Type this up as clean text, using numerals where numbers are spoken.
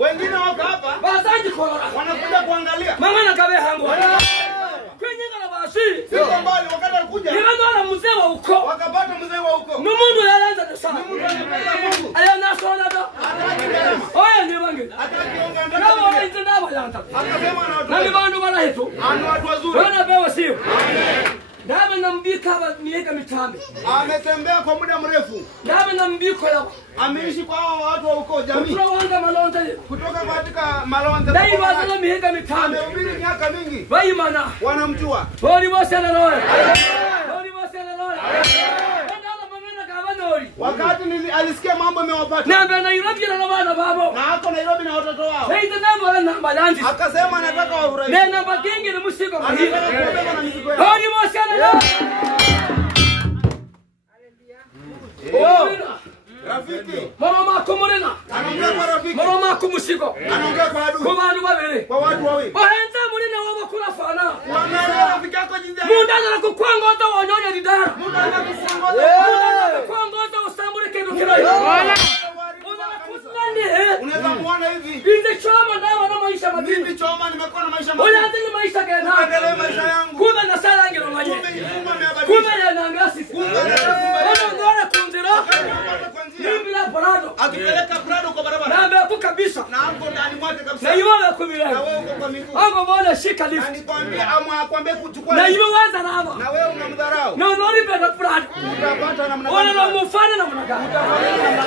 Wengine wako hapa bazaji kolora wanakuja kuangalia mama na kabe hangu kwenye ngala basi sio mbali wakati alikuja ni wana mzee wa uko wakapata mzee wa uko ni mundu yaanza na sana mundu anapenda Mungu aya nasona ndo oya ni bangi atakionga ndani kama wanaita ndaba yanta akasema na watu na bandu bana hetu ana watu wazuri wana bewa sio Ndaba nambika miaka mitambe. Ametembea kwa muda mrefu. Ndaba nambiko yako. Ameishi kwa hao watu wa uko jamii. Kutoka Malonde. Kutoka katika Malonde. Dai wazana miaka mitambe. Amehubiri miaka mingi. Waimana wanamjua. Boni bose na roho. Boni bose na roho. Ndaba mwana gavanori. Wakati alisikia mambo yamewapata. Namba Nairobi na bana babo. Na hako Nairobi na watoto wao. Ndio namba na namba yanzi. Akasema anataka wafurahi. Na namba kingi ni msiko mahali. Boni bose Rafiki mama kumurena anaongea kwa rafiki mama kumusiko anaongea kwa adui kwa watu wawili kwa watu wawili wahenza murena wao kula fana wanaona rafiki yako jinsi munda na kukwangota wanyonya didara munda na kukwangota usambure kendo kila wala unaweza muona hivi binti choma nao na maisha mazuri binti choma nimekuwa na maisha mazuri unataka maisha gani angalia maisha yangu kumbe na sala ngelo maji kumbe na ngasi kumbe na kundira Nibila Prado akipeleka Prado kwa barabara. Na mbele kabisa. Na hapo ndani mwake kabisa. Na yeye kumila. Na wewe uko kwa miguu. Hapo bwana shika lift. Anikwambia akwambie kuchukua. Na yeye waanza na hapo. Na wewe unamdharau. Na unalipa Prado. Utapata namna gani? Wala mfano namna gani? Utafanya namna